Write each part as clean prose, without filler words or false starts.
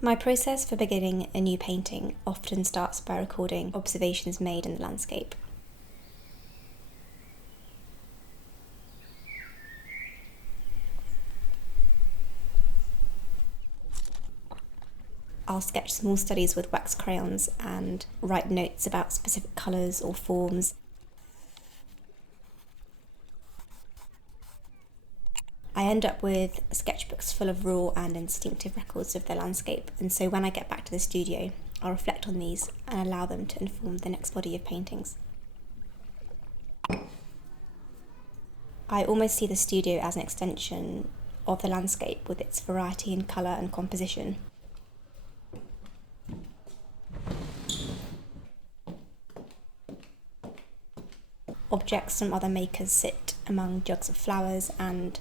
My process for beginning a new painting often starts by recording observations made in the landscape. I'll sketch small studies with wax crayons and write notes about specific colours or forms. I end up with sketchbooks full of raw and instinctive records of the landscape, and so when I get back to the studio, I'll reflect on these and allow them to inform the next body of paintings. I almost see the studio as an extension of the landscape with its variety in colour and composition. Objects from other makers sit among jugs of flowers and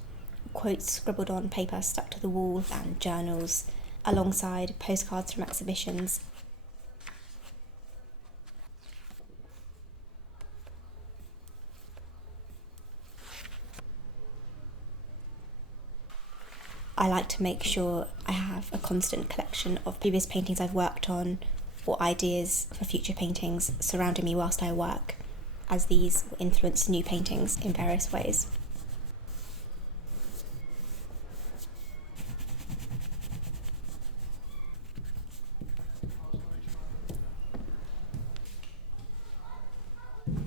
quotes scribbled on paper stuck to the wall and journals, alongside postcards from exhibitions. I like to make sure I have a constant collection of previous paintings I've worked on or ideas for future paintings surrounding me whilst I work, as these will influence new paintings in various ways.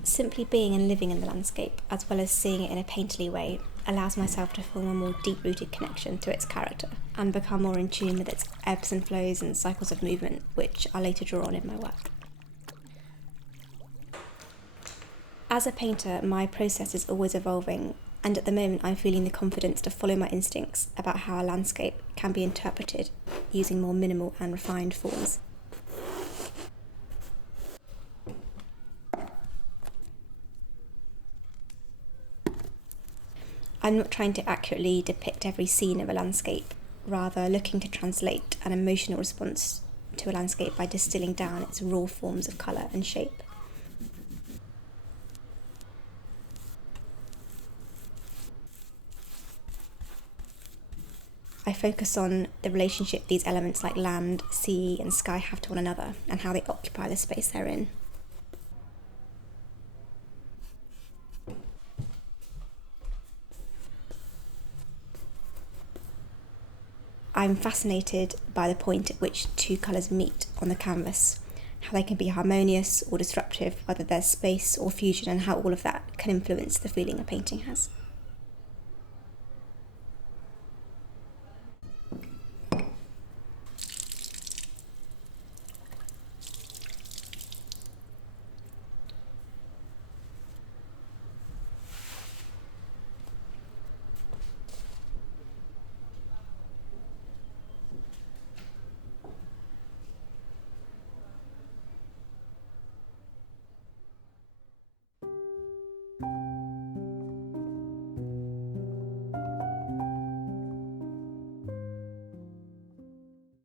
Simply being and living in the landscape, as well as seeing it in a painterly way, allows myself to form a more deep-rooted connection to its character and become more in tune with its ebbs and flows and cycles of movement, which I later draw on in my work. As a painter, my process is always evolving, and at the moment I'm feeling the confidence to follow my instincts about how a landscape can be interpreted using more minimal and refined forms. I'm not trying to accurately depict every scene of a landscape, rather looking to translate an emotional response to a landscape by distilling down its raw forms of colour and shape. I focus on the relationship these elements like land, sea and sky have to one another and how they occupy the space they're in. I'm fascinated by the point at which two colours meet on the canvas, how they can be harmonious or disruptive, whether there's space or fusion, and how all of that can influence the feeling a painting has.